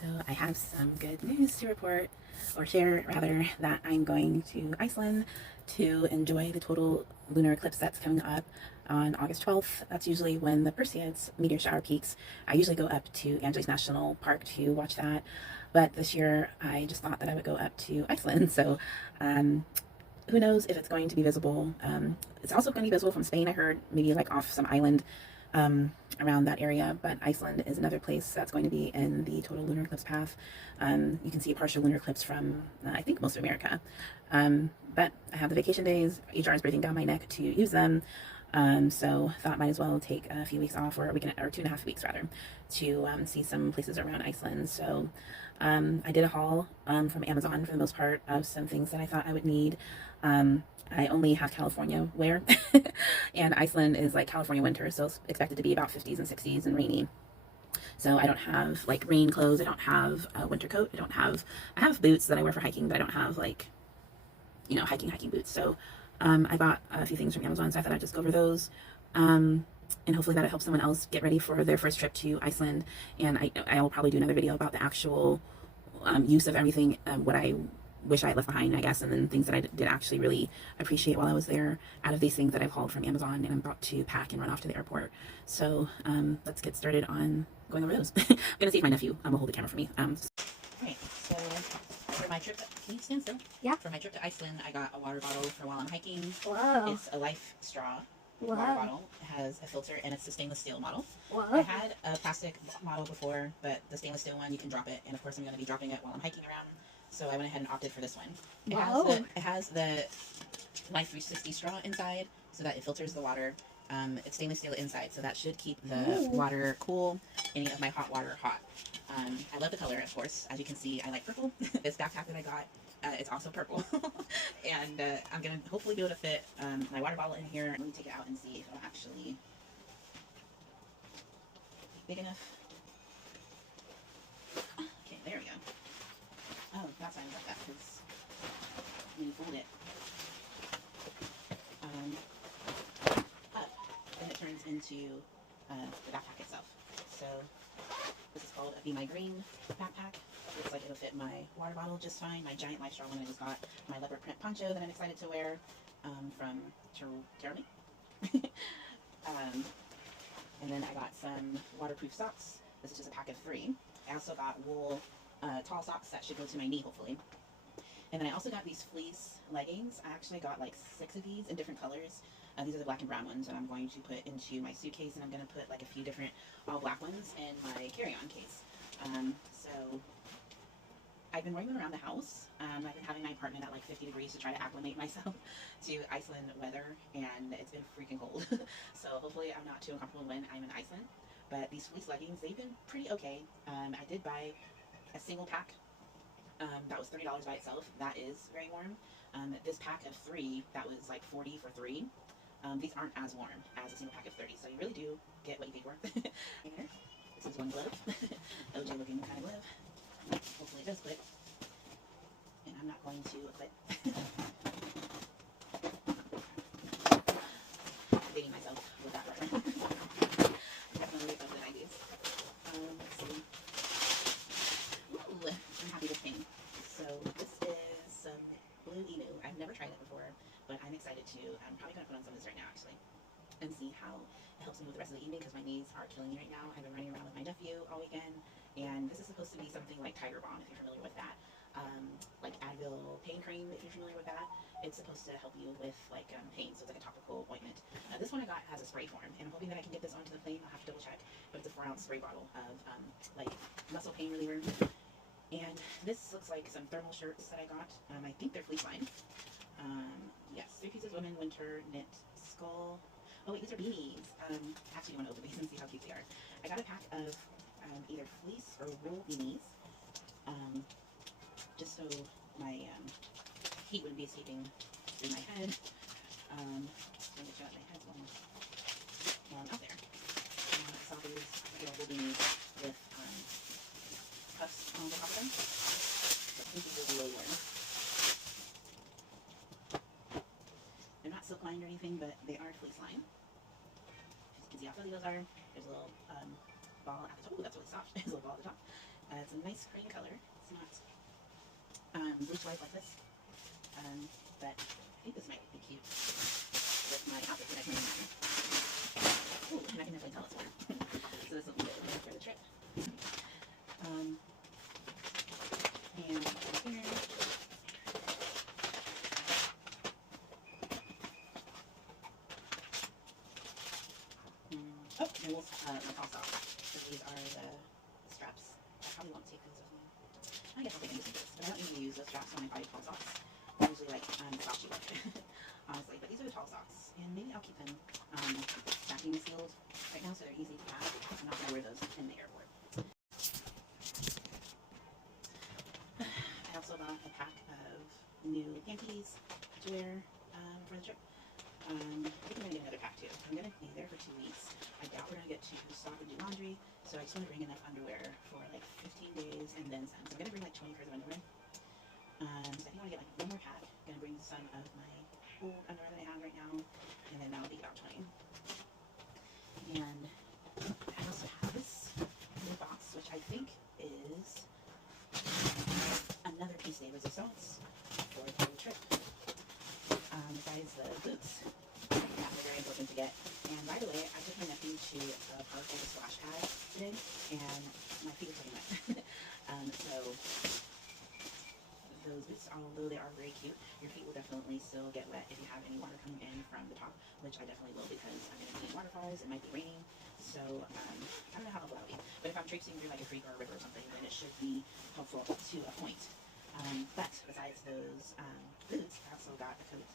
So I have some good news to report, or share rather, that I'm going to Iceland to enjoy the total lunar eclipse that's coming up on August 12th. That's usually when the Perseids meteor shower peaks. I usually go up to Angeles National Park to watch that, but this year I just thought that I would go up to Iceland. So who knows if it's going to be visible. It's also going to be visible from Spain, I heard, maybe like off some island around that area, but Iceland is another place that's going to be in the total lunar eclipse path. You can see a partial lunar eclipse from, I think, most of America. But I have the vacation days. HR is breathing down my neck to use them. So thought might as well take a few weeks off, or a week or 2.5 weeks rather, to see some places around Iceland. So I did a haul from Amazon for the most part of some things that I thought I would need. I only have California wear, and Iceland is like California winter, so it's expected to be about 50s and 60s and rainy. So I don't have like rain clothes. I don't have a winter coat. I have boots that I wear for hiking, but I don't have like, hiking boots. So I bought a few things from Amazon, so I thought I'd just go over those. And hopefully that'll help someone else get ready for their first trip to Iceland. And I will probably do another video about the actual use of everything, what I wish I had left behind, I guess, and then things that I did actually really appreciate while I was there out of these things that I've hauled from Amazon and I'm about to pack and run off to the airport. So let's get started on going over those. I'm gonna see if my nephew will hold the camera for me. Alright, so for my trip, can you stand still? Yeah. For my trip to Iceland, I got a water bottle for while I'm hiking. Whoa. It's a Life straw. Whoa. Water bottle. It has a filter and it's a stainless steel model. Whoa. I had a plastic model before, but the stainless steel one, you can drop it, and of course I'm going to be dropping it while I'm hiking around, so I went ahead and opted for this one. It has the Life 360 straw inside, so that it filters the water. It's stainless steel inside, so that should keep the water cool, any of my hot water hot. I love the color, of course. As you can see, I like purple. This backpack that I got, it's also purple. And I'm going to hopefully be able to fit my water bottle in here. Let me take it out and see if it'll actually be big enough. Okay, there we go. Oh, that's why I love that, because when you fold it up, then it turns into the backpack itself. So this is called a Be My Green backpack. Looks like it'll fit my water bottle just fine, my giant Life straw one I just got, my leopard print poncho that I'm excited to wear from Jeremy. And then I got some waterproof socks. This is just a pack of 3. I also got wool tall socks that should go to my knee, hopefully. And then I also got these fleece leggings. I actually got like 6 of these in different colors. These are the black and brown ones that I'm going to put into my suitcase, and I'm going to put like a few different all black ones in my carry-on case. So I've been wearing them around the house. I've been having my apartment at like 50 degrees to try to acclimate myself to Iceland weather, and it's been freaking cold. So hopefully I'm not too uncomfortable when I'm in Iceland. But these fleece leggings, they've been pretty okay. I did buy a single pack that was $30 by itself. That is very warm. This pack of 3, that was like $40 for 3. These aren't as warm as a single pack of 30, so you really do get what you pay for. This is one glove. OJ looking kind of glove. Hopefully it does clip. And I'm not going to quit. Dating myself with that part. Definitely of good ideas. Let's see. Ooh, I'm happy with pink. So this is some blue emu. I've never tried it before, but I'm excited to. I'm probably going to put on some of this right now, actually, and see how it helps me with the rest of the evening, because my knees are killing me right now. I've been running around with my nephew all weekend, and this is supposed to be something like Tiger Balm, if you're familiar with that. Like Advil pain cream, if you're familiar with that. It's supposed to help you with like pain, so it's like a topical ointment. This one I got has a spray form, and I'm hoping that I can get this onto the plane. I'll have to double check, but it's a 4-ounce spray bottle of like muscle pain reliever. And this looks like some thermal shirts that I got. I think they're fleece lined. Yes, 3 pieces women winter knit skull. Oh wait, these are beanies. Actually, I want to open these and see how cute they are. I got a pack of either fleece or wool beanies, just so my heat wouldn't be escaping through my head. Just make sure that my head's going out there. I saw these little wool beanies with puffs on the top of them. So I think these will be really warm. They're not silk lined or anything, but they are fleece lined. As you can see how fuzzy those are. There's a little ball at the top. Ooh, that's really soft. There's a little ball at the top. It's a nice green color. It's not bleach white like this, but I think this might be cute with my outfit that I can wear. Ooh, and I can definitely tell it's warm. So this will be good for the trip. And here. Oh, and we'll my tall socks. So these are the straps. I probably won't take these with me. I guess I'll take them using this, but I don't usually use those straps when I buy tall socks. I usually like slouchy look, honestly. But these are the tall socks, and maybe I'll keep them vacuum sealed right now so they're easy to have. I'm not gonna wear those in the airport. I also bought a pack of new panties to wear for the trip. I think I'm gonna get another pack too. I'm gonna be there for 2 weeks. I doubt we're gonna get to stop and do laundry, so I just want to bring enough underwear for like 15 days and then some. So I'm gonna bring like 20 pairs of underwear. So I think I want to get like one more pack. I'm gonna bring some of my old underwear that I have right now, and then that'll be about 20. And I also have this new box, which I think is another piece de resistance for the trip. Besides the boots, that are very important to get. And by the way, I took my nephew to a park with a splash pad today, and my feet are soaking wet. So those boots, although they are very cute, your feet will definitely still get wet if you have any water coming in from the top, which I definitely will because I'm going to be in waterfalls. It might be raining, so I don't know how helpful that'll be. But if I'm traipsing through like a creek or a river or something, then it should be helpful to a point. But besides those boots, I also got a coat.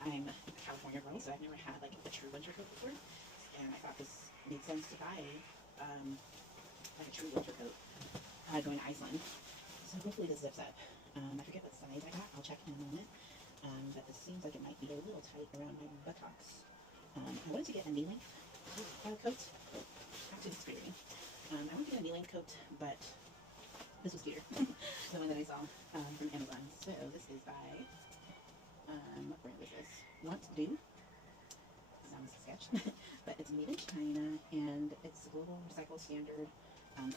I'm a California girl, so I've never had like a true winter coat before, and I thought this made sense to buy like a true winter coat going to Iceland. So hopefully this zips up. I forget what size I got. I'll check in a moment. But this seems like it might be a little tight around my buttocks. I wanted to get a knee-length coat. Not too scary. I wanted to get a knee-length coat, but this was cuter. The one that I saw from Amazon. So this is by what brand is this? Want Do? Sounds sketch. But it's made in China, and it's global recycled standard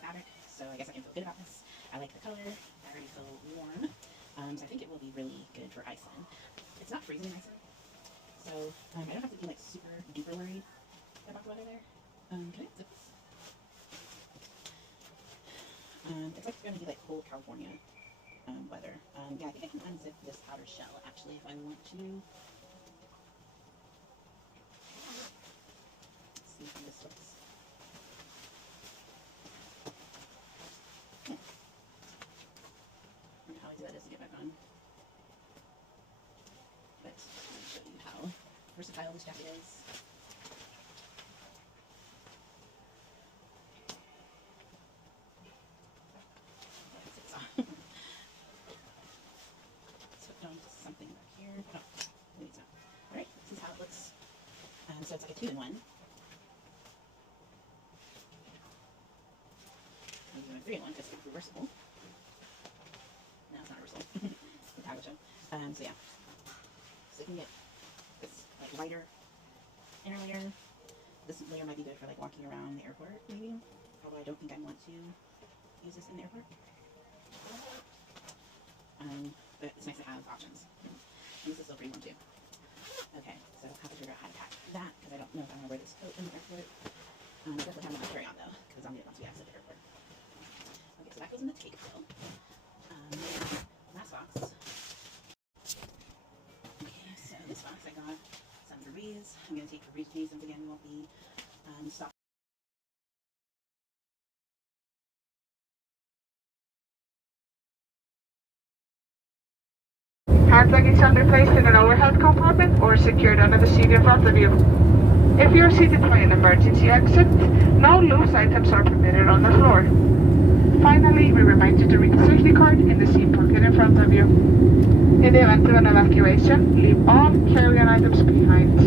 fabric. So I guess I can feel good about this. I like the color. I already feel warm. So I think it will be really good for Iceland. It's not freezing in Iceland, so I don't have to be like super duper worried about the weather there. Can I zip this? It's like it's going to be like cold California weather. Yeah, I think I can unzip this outer shell actually if I want to. Let's see how this looks. I don't know how easy that is to get back on. But let me show you how versatile this jacket is. So it's like a 2-in-1. I'm doing a 3-in-1 because it's reversible. No, it's not reversible. The tag will show. So yeah. So you can get this like lighter inner layer. This layer might be good for like walking around the airport, maybe. Although I don't think I want to use this in the airport. But it's nice to have options. And this is still pretty warm too. Okay, so I'll have to figure out how to pack that because I don't know if I'm going to wear this coat in the airport. I definitely have my carry-on though because I'll need it once we exit the airport. Okay, so that goes in the take bill. Last box. Okay, so this box I got some Febreze. I'm going to take Febreze with me since again we won't be stopping. Hand luggage shall be placed in an overhead compartment or secured under the seat in front of you. If you are seated by an emergency exit, no loose items are permitted on the floor. Finally, we remind you to read the safety card in the seat pocket in front of you. In the event of an evacuation, leave all carry-on items behind.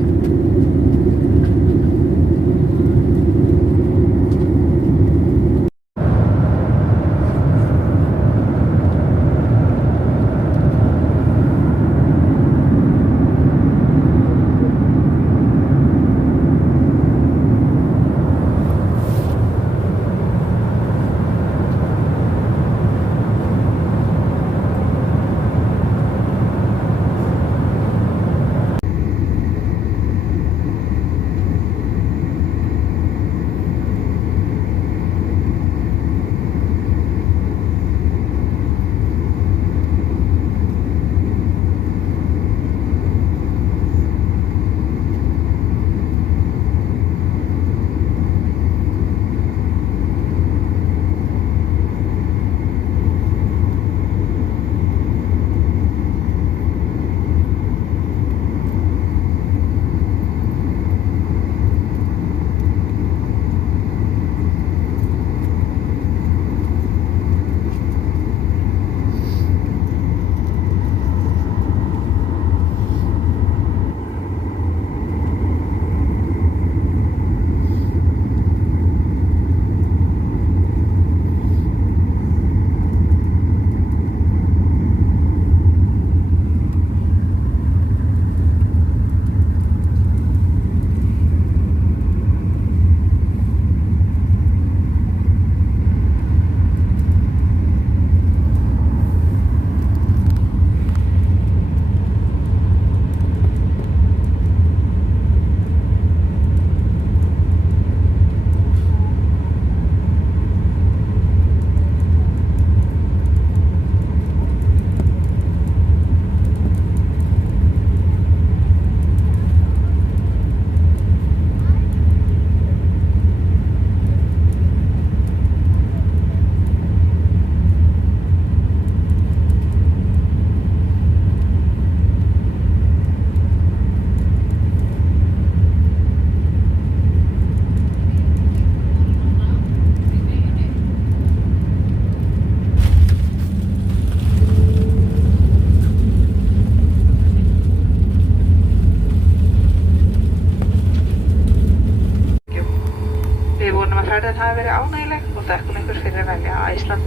að ferðin hafi verið ánægjuleg og þökkum ykkur fyrir að velja Iceland.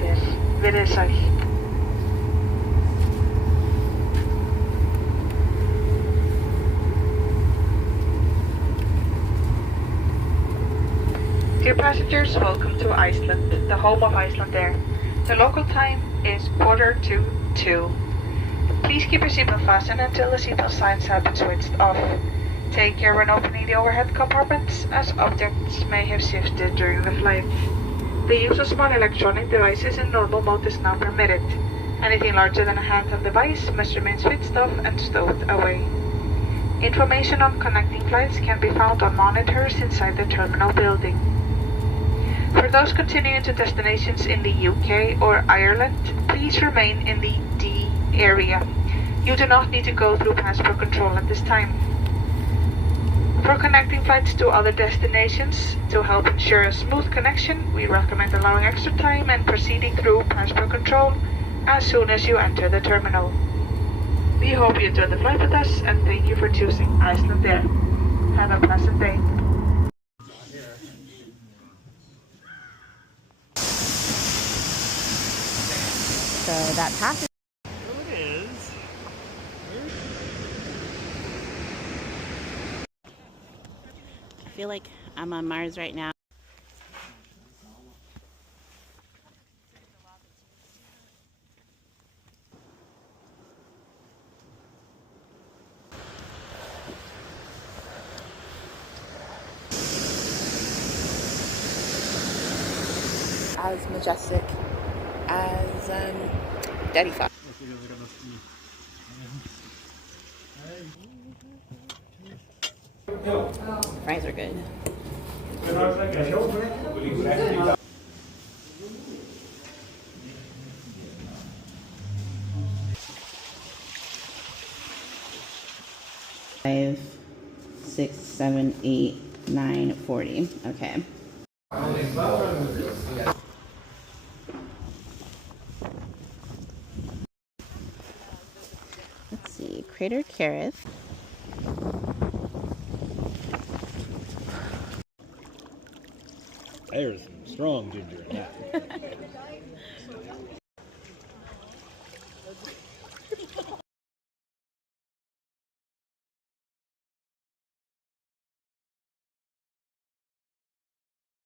Verið sæl. Dear passengers, welcome to Iceland, the home of Icelandair. The local time is 1:45. Please keep your seatbelt fastened until the seatbelt signs have been switched off. Take care when opening the overhead compartments, as objects may have shifted during the flight. The use of small electronic devices in normal mode is not permitted. Anything larger than a handheld device must remain switched off and stowed away. Information on connecting flights can be found on monitors inside the terminal building. For those continuing to destinations in the UK or Ireland, please remain in the D area. You do not need to go through passport control at this time. For connecting flights to other destinations, to help ensure a smooth connection, we recommend allowing extra time and proceeding through passport control as soon as you enter the terminal. We hope you enjoy the flight with us and thank you for choosing Icelandair. Have a pleasant day. So that passes. It is. I feel like I'm on Mars right now. As majestic as Daddy Fox. Fries are good. 5, 6, 7, 8, 9, 40. Okay. Let's see, Crater Carith. There's some strong ginger in that.